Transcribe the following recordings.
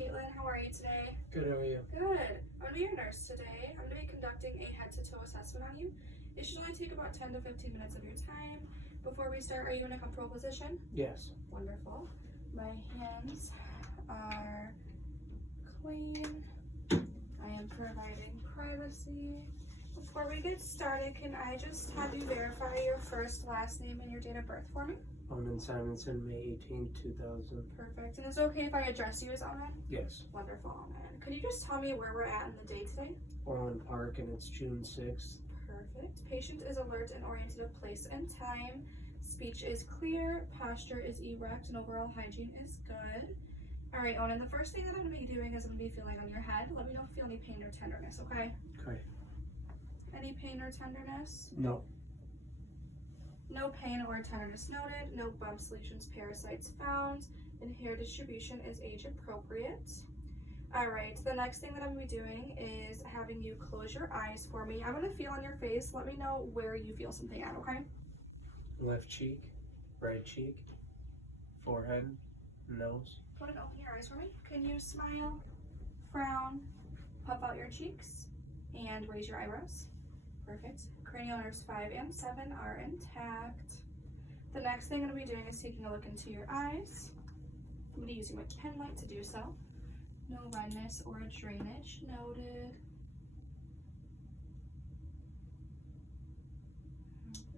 Caitlin. How are you today? Good, how are you? Good. I'm going to be your nurse today. I'm going to be conducting a head-to-toe assessment on you. It should only take about 10 to 15 minutes of your time. Before we start, are you in a comfortable position? Yes. Wonderful. My hands are clean. I am providing privacy. Before we get started, can I just have you verify your first, last name, and your date of birth for me? Onan Simonson, May 18, 2000. Perfect. And is it okay if I address you as Onan? Yes. Wonderful, Onan. Could you just tell me where we're at in the day today? Orland Park, and it's June 6th. Perfect. Patient is alert and oriented of place and time. Speech is clear, posture is erect, and overall hygiene is good. All right, Onan, the first thing that I'm going to be doing is I'm going to be feeling on your head. Let me know if you feel any pain or tenderness, okay? Okay. Any pain or tenderness? No. No pain or tenderness noted. No bumps, lesions, parasites found. And hair distribution is age appropriate. All right, the next thing that I'm going to be doing is having you close your eyes for me. I'm going to feel on your face. Let me know where you feel something at, okay? Left cheek, right cheek, forehead, nose. Go ahead and open your eyes for me. Can you smile, frown, puff out your cheeks, and raise your eyebrows? Perfect. Cranial nerves 5 and 7 are intact. The next thing I'm going to be doing is taking a look into your eyes. I'm going to be using my pen light to do so. No redness or drainage noted.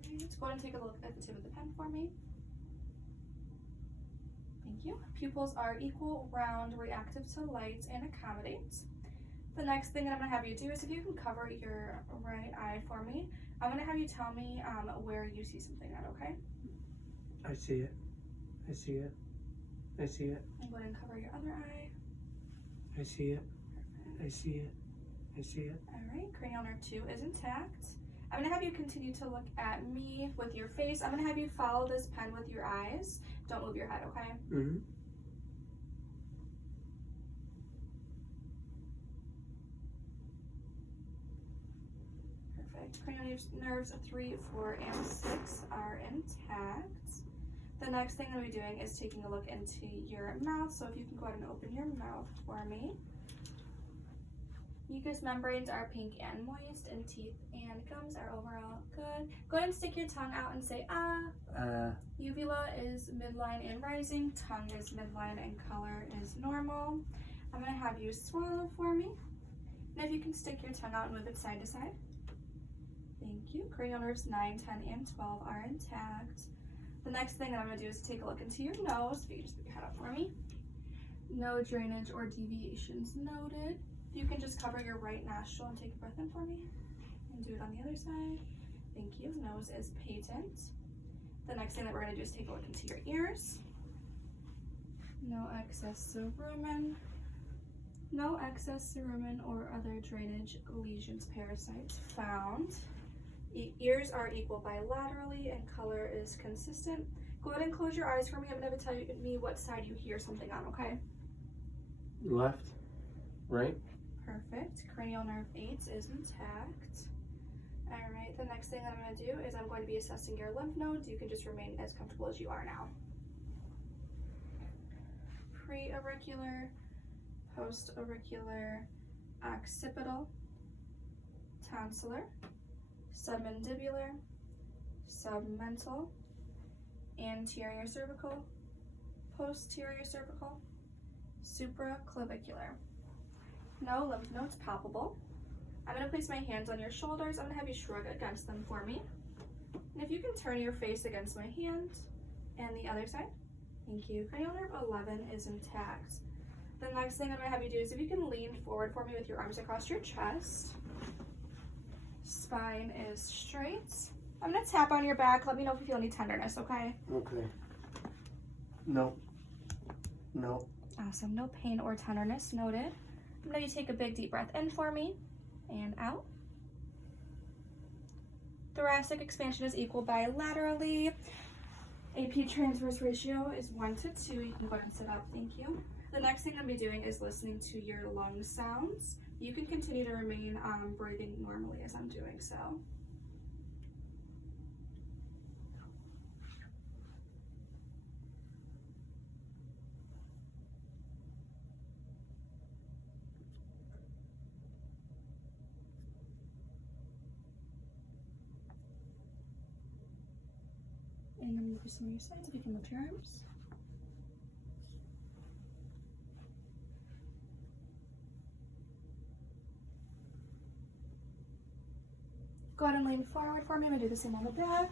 Alright, go ahead and take a look at the tip of the pen for me. Thank you. Pupils are equal, round, reactive to light, and accommodate. The next thing that I'm going to have you do is if you can cover your right eye for me, I'm going to have you tell me where you see something at, okay? I see it. I see it. I see it. And go ahead and cover your other eye. I see it. I see it. I see it. All right, cranial nerve 2 is intact. I'm going to have you continue to look at me with your face. I'm going to have you follow this pen with your eyes. Don't move your head, okay? Mm-hmm. Perfect. Cranial nerves 3, 4, and 6 are intact. The next thing I'm going to be doing is taking a look into your mouth. So if you can go ahead and open your mouth for me. Mucous membranes are pink and moist, and teeth and gums are overall good. Go ahead and stick your tongue out and say ah. Uvula is midline and rising. Tongue is midline and color is normal. I'm going to have you swallow for me. And if you can stick your tongue out and move it side to side. Thank you. Cranial nerves 9, 10, and 12 are intact. The next thing that I'm going to do is take a look into your nose. If you can just put your head up for me. No drainage or deviations noted. If you can just cover your right nostril and take a breath in for me. And do it on the other side. Thank you. Nose is patent. The next thing that we're going to do is take a look into your ears. No excess cerumen. No excess cerumen or other drainage, lesions, parasites found. Ears are equal bilaterally and color is consistent. Go ahead and close your eyes for me. I'm going to tell me what side you hear something on, okay? Left, right. Perfect. Cranial nerve 8 is intact. All right, the next thing that I'm going to do is I'm going to be assessing your lymph nodes. You can just remain as comfortable as you are now. Pre-auricular, post-auricular, occipital, tonsillar, submandibular, submental, anterior cervical, posterior cervical, supraclavicular. No lymph nodes palpable. I'm going to place my hands on your shoulders. I'm going to have you shrug against them for me. And if you can turn your face against my hand and the other side. Thank you. Cranial nerve 11 is intact. The next thing I'm going to have you do is if you can lean forward for me with your arms across your chest. Spine is straight. I'm going to tap on your back. Let me know if you feel any tenderness, okay? Okay. No. No. Awesome. No pain or tenderness noted. I'm going to take a big deep breath in for me and out. Thoracic expansion is equal bilaterally. AP transverse ratio is 1 to 2. You can go ahead and sit up. Thank you. The next thing I'm going to be doing is listening to your lung sounds. You can continue to remain breathing normally as I'm doing so. And then move some of your sides if you can lift your arms. Go ahead and lean forward for me. I'm gonna do the same on the back.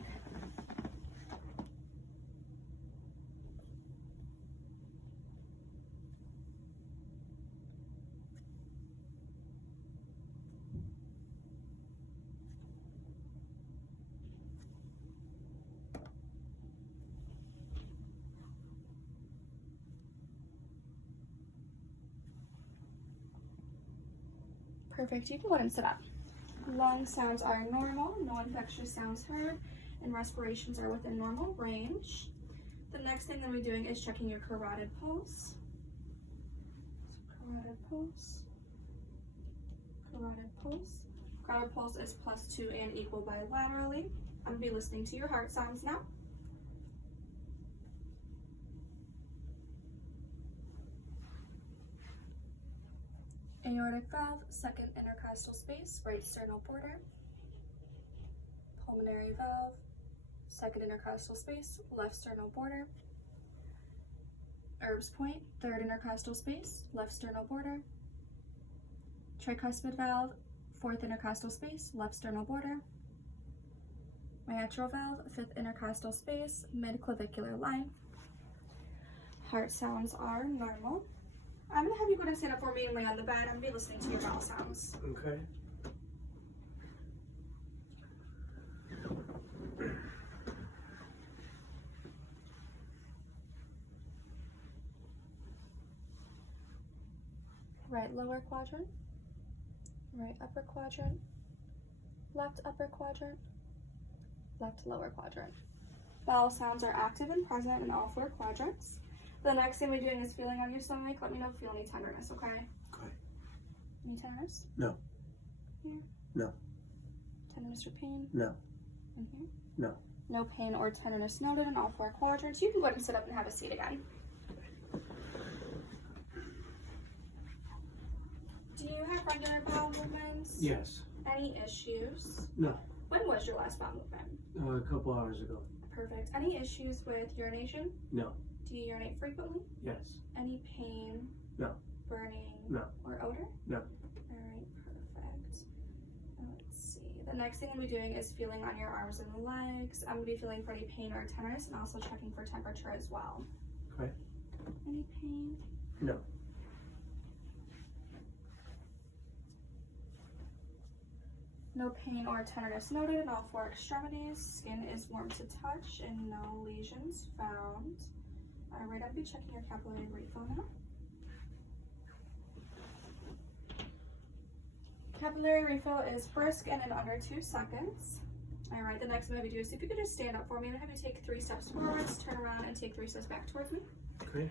Perfect. You can go ahead and sit up. Lung sounds are normal, no infectious sounds heard, and respirations are within normal range. The next thing that we're doing is checking your carotid pulse. So carotid pulse, carotid pulse. Carotid pulse is +2 and equal bilaterally. I'm gonna be listening to your heart sounds now. Aortic valve, second intercostal space, right sternal border. Pulmonary valve, second intercostal space, left sternal border. Erb's point, third intercostal space, left sternal border. Tricuspid valve, fourth intercostal space, left sternal border. Mitral valve, fifth intercostal space, mid-clavicular line. Heart sounds are normal. I'm gonna have you go ahead and stand up for me and lay on the bed. I'm gonna be listening to your bowel sounds. Okay. Right lower quadrant, right upper quadrant, left upper quadrant, left lower quadrant. Bowel sounds are active and present in all 4 quadrants. The next thing we're doing is feeling on your stomach. Let me know if you feel any tenderness, okay? Okay. Any tenderness? No. Here? No. Tenderness or pain? No. In here? No. No pain or tenderness noted in all 4 quadrants. You can go ahead and sit up and have a seat again. Do you have regular bowel movements? Yes. Any issues? No. When was your last bowel movement? A couple hours ago. Perfect. Any issues with urination? No. Do you urinate frequently? Yes. Any pain? No. Burning? No. Or odor? No. Alright, perfect. Let's see. The next thing I'm going to be doing is feeling on your arms and legs. I'm going to be feeling for any pain or tenderness and also checking for temperature as well. Okay. Any pain? No. No pain or tenderness noted in all 4 extremities. Skin is warm to touch and no lesions found. Alright, I'll be checking your capillary refill now. Capillary refill is brisk and in under 2 seconds. Alright, the next thing I'm going to do is if you could just stand up for me, I'm going to have you take 3 steps forwards, turn around, and take 3 steps back towards me. Okay.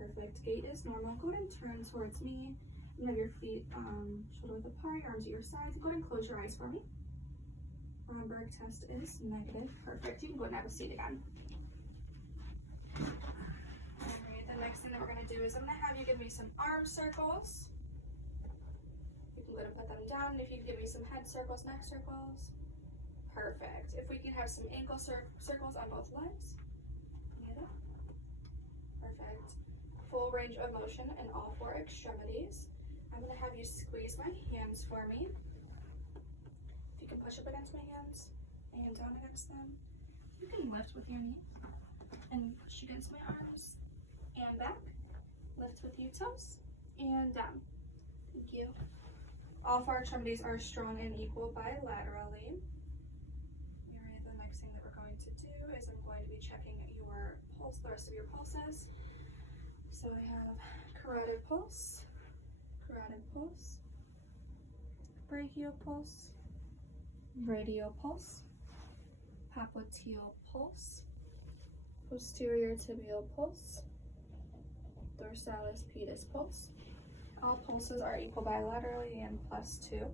Perfect. Gait is normal. Go ahead and turn towards me. You have your feet shoulder width apart, your arms at your sides. Go ahead and close your eyes for me. Romberg test is negative. Perfect. You can go ahead and have a seat again. Alright, the next thing that we're going to do is I'm going to have you give me some arm circles. You can go ahead and put them down. If you can give me some head circles, neck circles. Perfect. If we can have some ankle circles on both legs. Perfect. Full range of motion in all 4 extremities. I'm going to have you squeeze my hands for me. If you can push up against my hands and down against them. You can lift with your knees and push against my arms and back. Lift with your toes and down. Thank you. All 4 extremities are strong and equal bilaterally. Alright, the next thing that we're going to do is I'm going to be checking your pulse, the rest of your pulses. So I have carotid pulse, brachial pulse, radial pulse, popliteal pulse, posterior tibial pulse, dorsalis pedis pulse. All pulses are equal bilaterally and +2.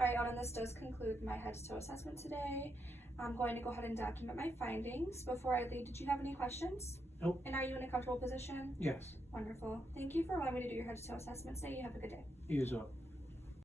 Alright, Odin, this does conclude my head to toe assessment today. I'm going to go ahead and document my findings. Before I leave, did you have any questions? Nope. And are you in a comfortable position? Yes. Wonderful. Thank you for allowing me to do your head to toe assessment today. You have a good day. You as well.